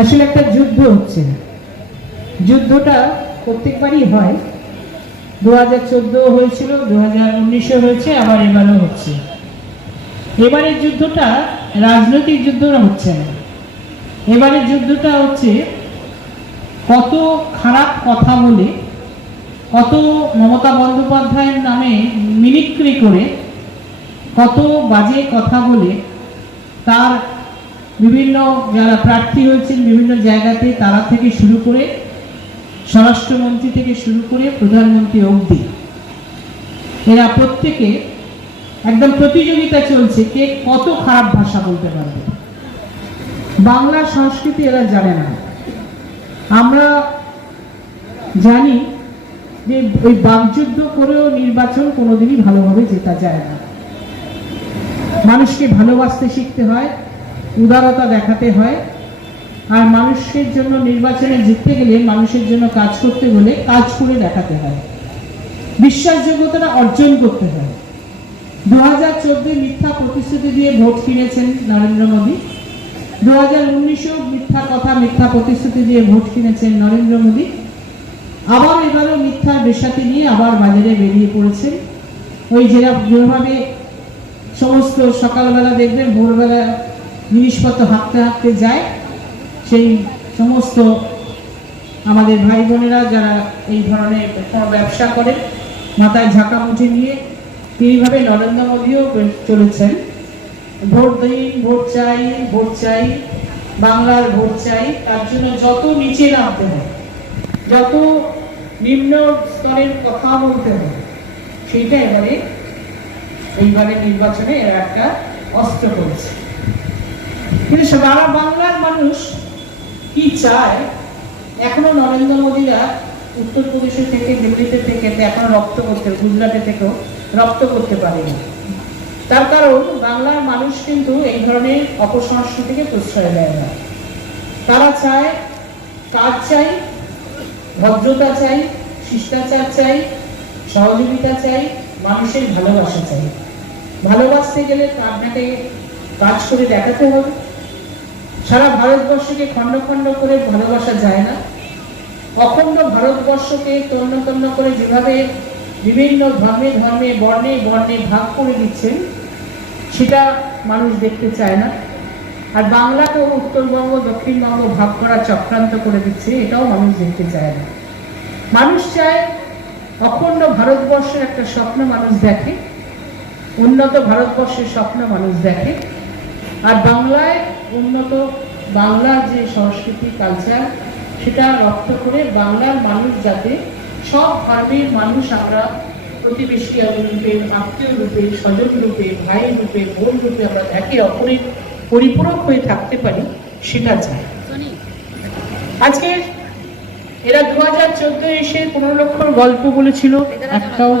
আসলে একটা যুদ্ধ হচ্ছে। যুদ্ধটা প্রত্যেকবারই হয়, 2014 হয়েছিল, 2019 হয়েছে, আবার এবারও হচ্ছে। এবারের যুদ্ধটা রাজনৈতিক যুদ্ধ হচ্ছে না, এবারের যুদ্ধটা হচ্ছে কত খারাপ কথা বলে, কত মমতা বন্দ্যোপাধ্যায়ের নামে মিমিক্রি করে, কত বাজে কথা বলে তার বিভিন্ন যারা প্রার্থী হয়েছেন বিভিন্ন জায়গাতে, তারা থেকে শুরু করে স্বরাষ্ট্রমন্ত্রী থেকে শুরু করে প্রধানমন্ত্রী অবধি এরা প্রত্যেকে একদম প্রতিযোগিতা চলছে কে কত খারাপ ভাষা বলতে পারবে। বাংলা সংস্কৃতি এরা জানে না। আমরা জানি যে ওই বাকযুদ্ধ করেও নির্বাচন কোনোদিনই ভালোভাবে জেতা যায় না। মানুষকে ভালোবাসতে শিখতে হয়, উদারতা দেখাতে হয়, আর মানুষের জন্য নির্বাচনে জিততে গেলে, মানুষের জন্য কাজ করতে গেলে কাজ করে দেখাতে হয়, বিশ্বাসযোগ্যতাটা অর্জন করতে হয়। 2014 মিথ্যা প্রতিশ্রুতি দিয়ে ভোট কিনেছেন নরেন্দ্র মোদী, 2019 মিথ্যা কথা মিথ্যা প্রতিশ্রুতি দিয়ে ভোট কিনেছেন নরেন্দ্র মোদী, আবার এবারও মিথ্যা বেশাতি নিয়ে আবার বাজারে বেরিয়ে পড়েছেন। ওই যেভাবে সমস্ত সকালবেলা দেখবেন ভোরবেলা জিনিসপত্র হাঁটতে হাঁটতে যায়, সেই সমস্ত আমাদের ভাই বোনেরা যারা এই ধরনের ব্যবসা করেন মাথায় ঝাঁকা মুঠি নিয়ে, এইভাবে নরেন্দ্র মোদীও চলেছেন। ভোট দিন, ভোট চাই, ভোট চাই, বাংলার ভোট চাই। তার জন্য যত নিচে নামতে হয়, যত নিম্ন স্তরের কথা বলতে হয়, সেইটা এইবারে নির্বাচনে এরা একটা অস্ত্র করেছে। কিন্তু সারা বাংলার মানুষ কি চায় এখনো নরেন্দ্র মোদীরা উত্তরপ্রদেশে থেকে, দিল্লিতে থেকে এখনো রপ্ত করতে, গুজরাটে থেকেও রপ্ত করতে পারেনি। তার কারণ বাংলার মানুষ কিন্তু এই ধরনের অপসংস্কৃতিকে প্রশ্রয় দেয় না। তারা চায়, কাজ চাই, ভদ্রতা চাই, শিষ্টাচার চাই, সহযোগিতা চাই, মানুষের ভালোবাসা চাই। ভালোবাসতে গেলে আপনাকে কাজ করে দেখাতে হবে। সারা ভারতবর্ষকে খণ্ড খণ্ড করে ভালোবাসা যায় না। অখণ্ড ভারতবর্ষকে তন্ন তন্ন করে যেভাবে বিভিন্ন ধর্মে ধর্মে বর্ণে বর্ণে ভাগ করে দিচ্ছেন, সেটা মানুষ দেখতে চায় না। আর বাংলাকেও উত্তরবঙ্গ দক্ষিণবঙ্গ ভাগ করার চক্রান্ত করে দিচ্ছে, এটাও মানুষ দেখতে চায় না। মানুষ চায় অখণ্ড ভারতবর্ষের একটা স্বপ্ন মানুষ দেখে, উন্নত ভারতবর্ষের স্বপ্ন মানুষ দেখে। আর বাংলায় উন্নত বাংলার যে সংস্কৃতি কালচার, সেটা রপ্ত করে বাংলার মানুষ যাতে সব ধর্মের মানুষ আমরা প্রতিবেশী রূপে, আত্মীয় রূপে, স্বজন রূপে, ভাই রূপে, বোন রূপে আমরা একে অপরের পরিপূরক হয়ে থাকতে পারি, সেটা চাই। আজকে এরা 2014 এসে 15 লক্ষর গল্প বলেছিল, একটাও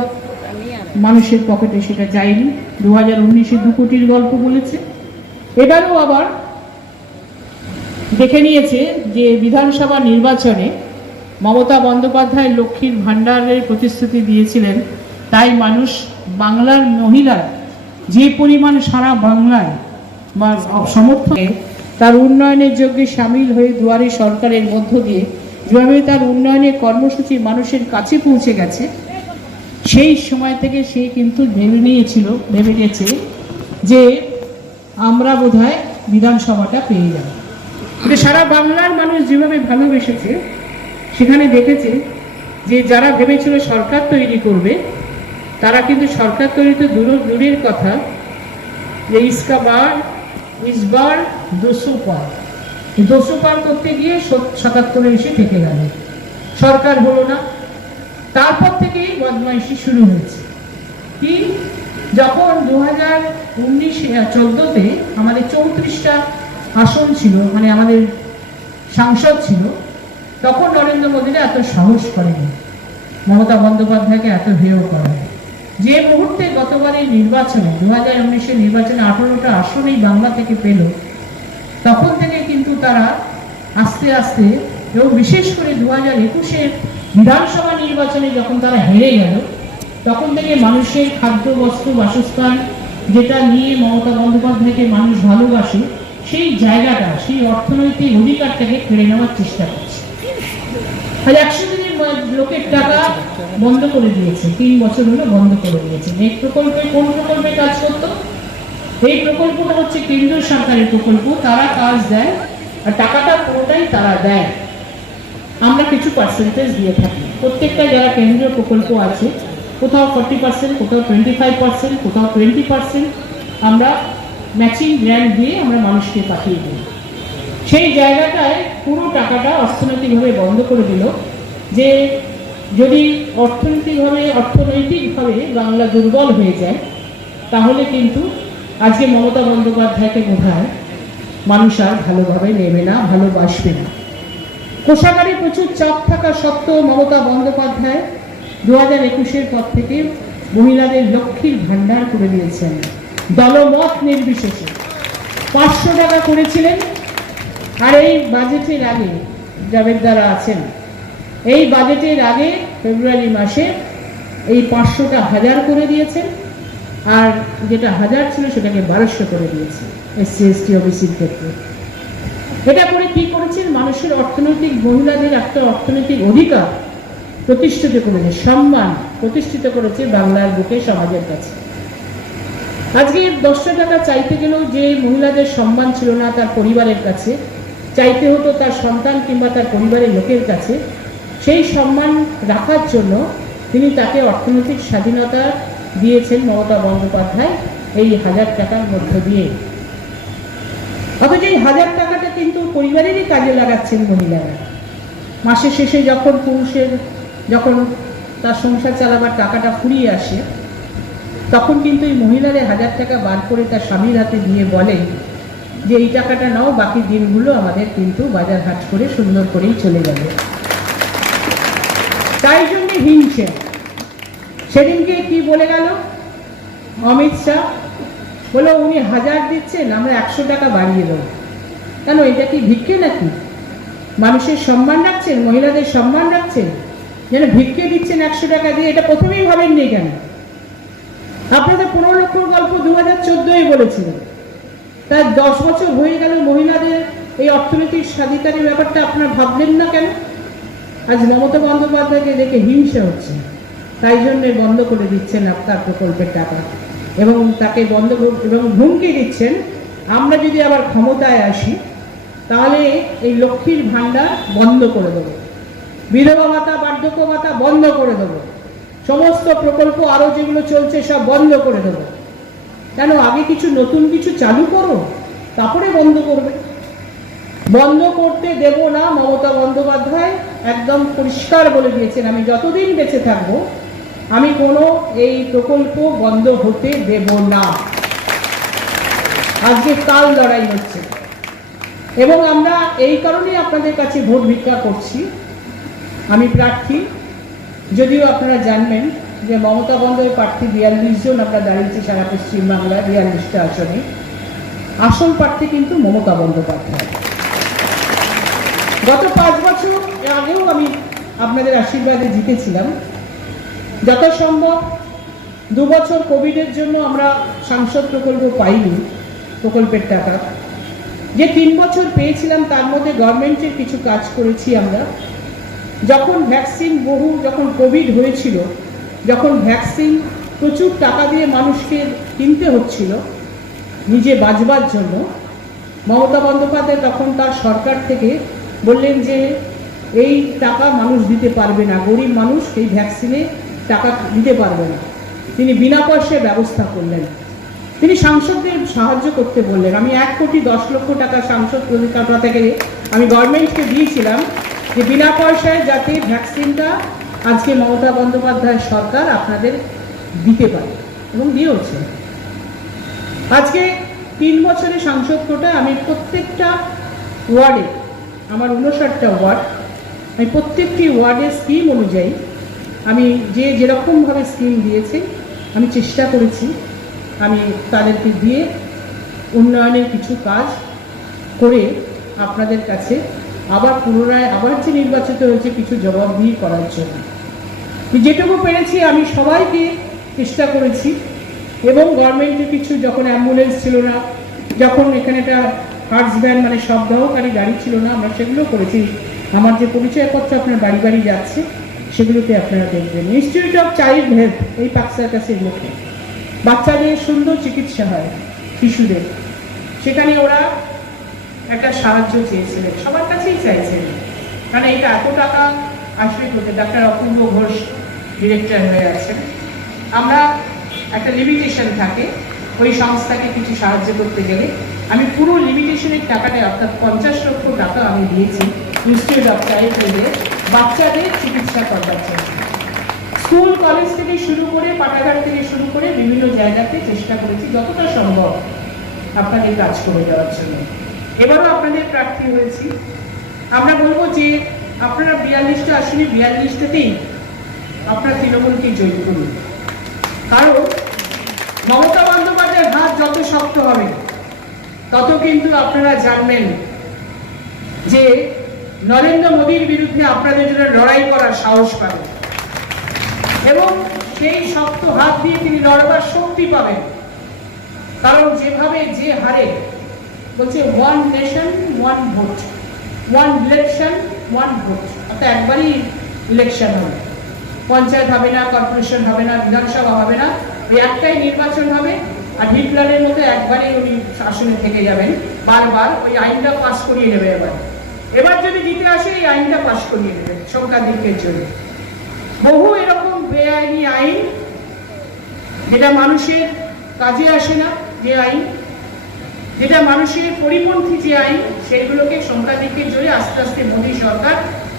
মানুষের পকেটে সেটা যায়নি। 2019-এ 2 কোটির গল্প বলেছে। এবারও আবার দেখে নিয়েছে যে বিধানসভা নির্বাচনে মমতা বন্দ্যোপাধ্যায় লক্ষ্মীর ভাণ্ডারের প্রতিশ্রুতি দিয়েছিলেন, তাই মানুষ বাংলার মহিলার যে পরিমাণ সারা বাংলায় বা সমর্থনে তার উন্নয়নের যজ্ঞে সামিল হয়ে দুয়ারে সরকারের মধ্য দিয়ে যেভাবে তার উন্নয়নের কর্মসূচি মানুষের কাছে পৌঁছে গেছে, সেই সময় থেকে সে কিন্তু ভেবে গেছে যে আমরা বোধহয় বিধানসভাটা পেয়ে যাব। সারা বাংলার মানুষ যেভাবে ভালোবেসেছে, সেখানে দেখেছে যে যারা ভেবেছিল সরকার তৈরি করবে, তারা কিন্তু সরকার তৈরিতে দূরের কথা, যে ইসকা বার ইস বার 200 পার, 200 পার করতে গিয়ে 77-এ এসে থেকে গেল, সরকার হলো না। তারপর থেকেই বদমাইশি শুরু হয়েছে। কি, যখন 2014-তে আমাদের 34টা আসন ছিল, মানে আমাদের সাংসদ ছিল, তখন নরেন্দ্র মোদীরা এত সাহস করেনি মমতা বন্দ্যোপাধ্যায়কে এত হেয় করেন। যে মুহূর্তে গতবারের নির্বাচনে 2019-এর নির্বাচনে 18টা আসনেই বাংলা থেকে পেল, তখন থেকে কিন্তু তারা আস্তে আস্তে, এবং বিশেষ করে 2021-এর বিধানসভা নির্বাচনে যখন তারা হেরে গেল, তখন থেকে মানুষের খাদ্য, বস্ত্র, বাসস্থান, যেটা নিয়ে মমতা বন্দ্যোপাধ্যায়কে মানুষ ভালোবাসে, সেই জায়গাটা, সেই অর্থনৈতিক অধিকারটাকে কেড়ে নেওয়ার চেষ্টা করছে। আর 100 দিনের লোকের টাকা বন্ধ করে দিয়েছে, 3 বছর হলো বন্ধ করে দিয়েছে। এই প্রকল্পে, কোন প্রকল্পে কাজ করতো? এই প্রকল্পটা হচ্ছে কেন্দ্রীয় সরকারের প্রকল্প, তারা কাজ দেয় আর টাকাটা পুরোটাই তারা দেয়, আমরা কিছু পার্সেন্টেজ দিয়ে থাকি। প্রত্যেকটা যারা কেন্দ্রীয় প্রকল্প আছে, কোথাও 40%, কোথাও 25%, কোথাও 20% আমরা ম্যাচিং গ্র্যান্ট দিয়ে আমরা মানুষকে পাঠিয়ে দিই। সেই জায়গাটায় পুরো টাকাটা অর্থনৈতিকভাবে বন্ধ করে দিল, যে যদি অর্থনৈতিকভাবে বাংলা দুর্বল হয়ে যায়, তাহলে কিন্তু আজকে মমতা বন্দ্যোপাধ্যায়কে বোধহয় মানুষ আর ভালোভাবে নেবে না, ভালোবাসবে না। কোষাগারে প্রচুর চাপ থাকা সত্ত্বেও মমতা বন্দ্যোপাধ্যায় 2021-এর পর থেকে মহিলাদের লক্ষ্মীর ভাণ্ডার করে দিয়েছেন, দলমত নির্বিশেষে 500 টাকা করেছিলেন। আর এই বাজেটের আগে, জাভেদদারা আছেন, এই বাজেটের আগে ফেব্রুয়ারি মাসে এই 500টা 1000 করে দিয়েছেন, আর যেটা 1000 ছিল সেটাকে 1200 করে দিয়েছে SC ST ওবিসির ক্ষেত্রে। এটা করে কি করেছেন? মানুষের অর্থনৈতিক, মহিলাদের একটা অর্থনৈতিক অধিকার প্রতিষ্ঠিত করেছে, সম্মান প্রতিষ্ঠিত করেছে বাংলার বুকে, সমাজের কাছে। আজকে 10টা টাকা চাইতে গেলেও যে মহিলাদের সম্মান ছিল না তার পরিবারের কাছে, চাইতে হতো তার সন্তান কিংবা তার পরিবারের লোকের কাছে, সেই সম্মান রাখার জন্য তিনি তাকে অর্থনৈতিক স্বাধীনতা দিয়েছেন মমতা বন্দ্যোপাধ্যায় এই 1000 টাকার মধ্য দিয়ে। অথচ এই 1000 টাকাটা কিন্তু পরিবারেরই কাজে লাগাচ্ছেন মহিলারা। মাসের শেষে যখন যখন তার সংসার চালাবার টাকাটা ফুরিয়ে আসে, তখন কিন্তু এই মহিলাদের 1000 টাকা বার করে তার স্বামীর হাতে দিয়ে বলেন যে এই টাকাটা নাও, বাকি দিনগুলো আমাদের কিন্তু বাজার হাট করে সুন্দর করেই চলে যাবে। তাই জন্য হিংসে। সেদিনকে কি বলে গেল অমিত শাহ? বলো উনি 1000 দিচ্ছেন, আমরা 100 টাকা বাড়িয়ে দেবো। কেন? এটা কি ভিক্ষে নাকি? মানুষের সম্মান রাখছেন, মহিলাদের সম্মান রাখছেন, যেন ভিক্ষে দিচ্ছেন 100 টাকা দিয়ে। এটা প্রথমেই ভাবেননি কেন? আপনাদের 15 লক্ষর গল্প 2014-এ বলেছিলেন, তার 10 বছর হয়ে গেল মহিলাদের এই অর্থনৈতিক স্বাধিকারের ব্যাপারটা আপনারা ভাবলেন না কেন? আজ মমতা বন্দ্যোপাধ্যায়কে দেখে হিংসা হচ্ছে, তাই জন্য বন্ধ করে দিচ্ছেন আপনার প্রকল্পের টাকা, এবং তাকে বন্ধ এবং হুমকি দিচ্ছেন আমরা যদি আবার ক্ষমতায় আসি তাহলে এই লক্ষ্মীর ভাণ্ডার বন্ধ করে দেবো, বিধবা ভাতা, বার্ধক্য ভাতা বন্ধ করে দেবো, সমস্ত প্রকল্প আরো যেগুলো চলছে সব বন্ধ করে দেবো। কেন? আগে কিছু নতুন কিছু চালু করো, তারপরে বন্ধ করবে। বন্ধ করতে দেব না, মমতা বন্দ্যোপাধ্যায় একদম পরিষ্কার বলে দিয়েছেন, আমি যতদিন বেঁচে থাকবো আমি কোনো এই প্রকল্প বন্ধ হতে দেব না। আজকে কাল লড়াই হচ্ছে, এবং আমরা এই কারণেই আপনাদের কাছে ভোট ভিক্ষা করছি। আমি প্রার্থী, যদিও আপনারা জানবেন যে মমতা বন্দ্যোপাধ্যায় প্রার্থী 42 জন আমরা দাঁড়িয়েছি সারা পশ্চিমবাংলায় 42টা আসনে। আসল প্রার্থী কিন্তু মমতা বন্দ্যোপাধ্যায়। গত 5 বছর আগেও আমি আপনাদের আশীর্বাদে জিতেছিলাম। যথাসম্ভব 2 বছর কোভিডের জন্য আমরা সাংসদ প্রকল্প পাইনি, প্রকল্পের টাকা। যে 3 বছর পেয়েছিলাম তার মধ্যে গভর্নমেন্টের কিছু কাজ করেছি আমরা। যখন ভ্যাকসিন যখন কোভিড হয়েছিল, যখন ভ্যাকসিন প্রচুর টাকা দিয়ে মানুষকে কিনতে হচ্ছিল নিজে বাঁচবার জন্য, মমতা বন্দ্যোপাধ্যায় তখন তার সরকার থেকে বললেন যে এই টাকা মানুষ দিতে পারবে না, গরিব মানুষ এই ভ্যাকসিনে টাকা দিতে পারবে না। তিনি বিনা পয়সায় ব্যবস্থা করলেন। তিনি সাংসদদের সাহায্য করতে বললেন। আমি 1,10,00,000 টাকা সাংসদ প্রতিষ্ঠাতা থেকে আমি গভর্নমেন্টকে দিয়েছিলাম যে বিনা পয়সায় যাতে ভ্যাকসিনটা আজকে মমতা বন্দ্যোপাধ্যায় সরকার আপনাদের দিতে পারে, এবং দিয়েওছে। আজকে 3 বছরে সাংসদ কোটা আমি প্রত্যেকটা ওয়ার্ডে, আমার 59টা ওয়ার্ড, আমি প্রত্যেকটি ওয়ার্ডের স্কিম অনুযায়ী আমি যেরকমভাবে স্কিম দিয়েছি আমি চেষ্টা করেছি আমি তাদেরকে দিয়ে উন্নয়নের কিছু কাজ করে আপনাদের কাছে আবার পুনরায় আবার যে নির্বাচিত হয়েছে কিছু জবাবদিহি করার জন্য যেটুকু পেরেছি আমি সবাইকে চেষ্টা করেছি। এবং গভর্নমেন্টের কিছু, যখন অ্যাম্বুলেন্স ছিল না, যখন এখানে একটা হার্স ভ্যান মানে শবদাহকারী গাড়ি ছিল না, আমরা সেগুলো করেছি। আমার যে পরিচয়পত্র আপনার বাড়ি বাড়ি যাচ্ছে সেগুলোতে আপনারা দেখবেন। ইনস্টিটিউট অফ চাইল্ড হেলথ এই পাকসার কাছে লোকে বাচ্চাদের সুন্দর চিকিৎসা হয়, শিশুদের, সেখানে ওরা একটা সাহায্য চেয়েছিলেন, সবার কাছেই চাইছেন, কারণ এটা এত টাকা আসবে কোথায়। ডাক্তার অপূর্ব ঘোষ ডিরেক্টর হয়ে আছেন। আমরা একটা লিমিটেশন থাকে ওই সংস্থাকে কিছু সাহায্য করতে গেলে। আমি পুরো লিমিটেশনের টাকাটা অর্থাৎ 50 লক্ষ টাকা আমি দিয়েছি ইনস্টিটিউট অফ চাইল্ড হেলথে বাচ্চাদের চিকিৎসা করবার জন্য। স্কুল কলেজ থেকে শুরু করে, পাঠাগার থেকে শুরু করে বিভিন্ন জায়গাতে চেষ্টা করেছি যতটা সম্ভব আপনাদের কাজ করে দেওয়ার জন্য। এবারও আপনাদের প্রার্থী হয়েছি। আমরা বলবো যে আপনারা 42টা আসলে 42টাতেই আপনারা তৃণমূলকে জয়ী করুন, কারণ মমতা বন্দ্যোপাধ্যায়ের হাত যত শক্ত হবে তত কিন্তু আপনারা জানবেন যে নরেন্দ্র মোদীর বিরুদ্ধে আপনাদের জন্য লড়াই করার সাহস পাবেন, এবং সেই শক্ত হাত দিয়ে তিনি লড়বার শক্তি পাবেন। কারণ যেভাবে যে হারে বলছে one nation one vote, one election one vote, অর্থাৎ একবারই ইলেকশন হবে, পঞ্চায়েত হবে না, কর্পোরেশন হবে না, বিধানসভা হবে না, ওই একটাই নির্বাচন হবে। আর হিটলারের মতো একবারে উনি শাসনে থেকে যাবেন, বারবার ওই আইনটা পাশ করিয়ে নেবে। এবার যদি জিতে আসে এই আইনটা পাশ করিয়ে নেবে সংখ্যাধিক্যের জন্য। বহু এরকম বেআইনি আইন যেটা মানুষের কাজে আসে না, যে আইন যেটা মানুষের পরিপন্থী যে আইন, সেগুলোকে সংখ্যাধিক্যের জোরে আস্তে আস্তে মোদী সরকার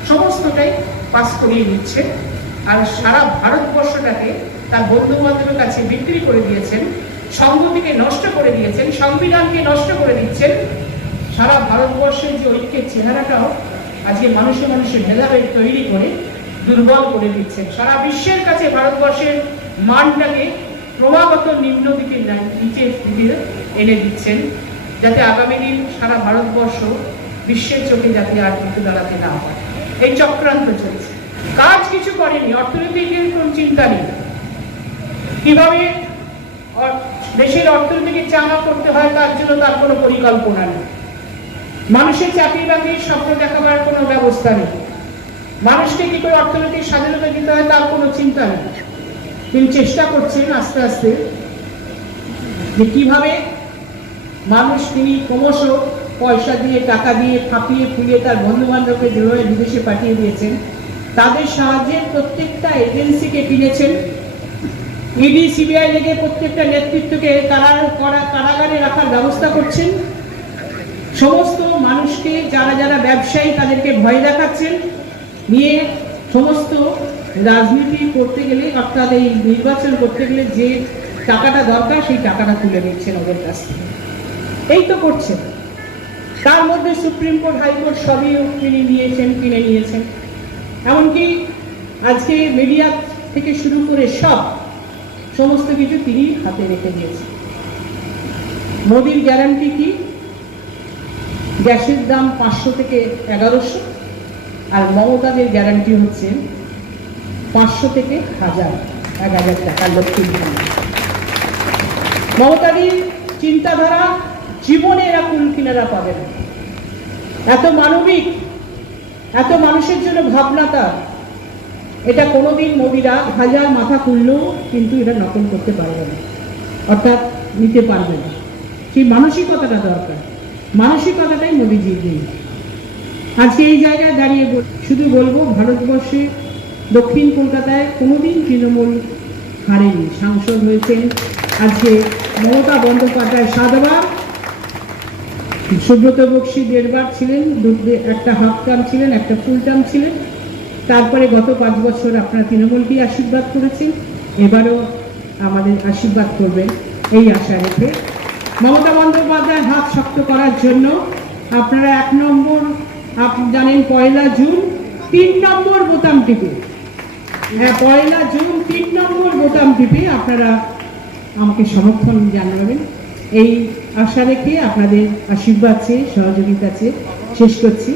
সমস্তটাই পাস করিয়ে নিচ্ছে। আর সারা ভারতবর্ষটাকে তার বন্ধু বান্ধবের কাছে বিক্রি করে দিয়েছেন, সংহতিকে নষ্ট করে দিয়েছেন, সংবিধানকে নষ্ট করে দিচ্ছেন। সারা ভারতবর্ষের যে ঐক্যের চেহারাটাও আজকে মানুষে মানুষে ভেদাভেদ তৈরি করে দুর্বল করে দিচ্ছেন। সারা বিশ্বের কাছে ভারতবর্ষের মানটাকে ক্রমাগত নিম্ন দিকে নিচের দিকে এনে দিচ্ছেন, যাতে আগামী দিন সারা ভারতবর্ষ বিশ্বের চোখে যাতে আর কিছু দাঁড়াতে না হয়। এই চক্রান্ত চলছে, কাজ কিছু করেনি, অর্থনীতির কোন চিন্তা নেই, কিভাবে দেশের অর্থনীতিকে চাঙা করতে হয় তার জন্য তার কোনো পরিকল্পনা নেই, মানুষের চাকরি বাকরির স্বপ্ন দেখাবার কোনো ব্যবস্থা নেই, মানুষকে কি করে অর্থনৈতিক স্বাধীনতা দিতে হয় তার কোনো চিন্তা নেই। তিনি চেষ্টা করছেন আস্তে আস্তে যে কিভাবে মানুষ, তিনি ক্রমশ পয়সা দিয়ে, টাকা দিয়ে, ফাঁপিয়ে ফুলিয়ে তার বন্ধু বান্ধবকে যেভাবে বিদেশে পাঠিয়ে দিয়েছেন, তাদের সাহায্যে প্রত্যেকটা এজেন্সিকে কিনেছেন, ইডি সিবিআই লেগে প্রত্যেকটা নেতৃত্বকে কারাগারে রাখার ব্যবস্থা করছেন, সমস্ত মানুষকে যারা যারা ব্যবসায়ী তাদেরকে ভয় দেখাচ্ছেন, নিয়ে সমস্ত রাজনীতি করতে গেলে অর্থাৎ এই নির্বাচন করতে গেলে যে টাকাটা দরকার সেই টাকাটা তুলে নিচ্ছেন ওদের কাছ থেকে। এই তো করছেন। তার মধ্যে সুপ্রিম কোর্ট, হাইকোর্ট সবই কিনে নিয়েছেন। এমনকি আজকে মিডিয়া থেকে শুরু করে সমস্ত কিছু তিনি হাতে রেখে দিয়েছেন। মোদির গ্যারান্টি কি? গ্যাসের দাম 500 থেকে 1100, আর মমতাদের গ্যারান্টি হচ্ছে 500 থেকে 1000 টাকা লক্ষ্মীর ভাণ্ডার। মমতাদের চিন্তাধারা জীবনে এরা কুল কিনারা পাবে না। এত মানবিক, এত মানুষের জন্য ভাবনা তার, এটা কোনোদিন মোদিরা হাজার মাথা খুললেও কিন্তু এটা নকল করতে পারবে না, অর্থাৎ নিতে পারবে না। সেই মানসিকতাটা দরকার, মানসিকতাটাই মোদিজির নেই। আজকে এই জায়গায় দাঁড়িয়ে শুধু বলবো, ভারতবর্ষে দক্ষিণ কলকাতায় কোনোদিন তৃণমূল হারেনি, সাংসদ হয়েছেন আজকে মমতা বন্দ্যোপাধ্যায় 7 বার, সুব্রত বক্সী 1.5 বার ছিলেন, একটা হাফ টার্ম ছিলেন, একটা ফুল টার্ম ছিলেন। তারপরে গত 5 বছর আপনারা তৃণমূলকেই আশীর্বাদ করেছেন, এবারও আমাদের আশীর্বাদ করবেন এই আশা রেখে। মমতা বন্দ্যোপাধ্যায় হাত শক্ত করার জন্য আপনারা 1 নম্বর, আপনি জানেন 1 জুন 3 নম্বর বোতাম টিপে, 1 জুন 3 নম্বর বোতাম টিপে আপনারা আমাকে সমর্থন জানাবেন এই আশা রেখে আপনাদের আশীর্বাদ চেয়ে, সহযোগিতা চেয়ে শেষ করছি।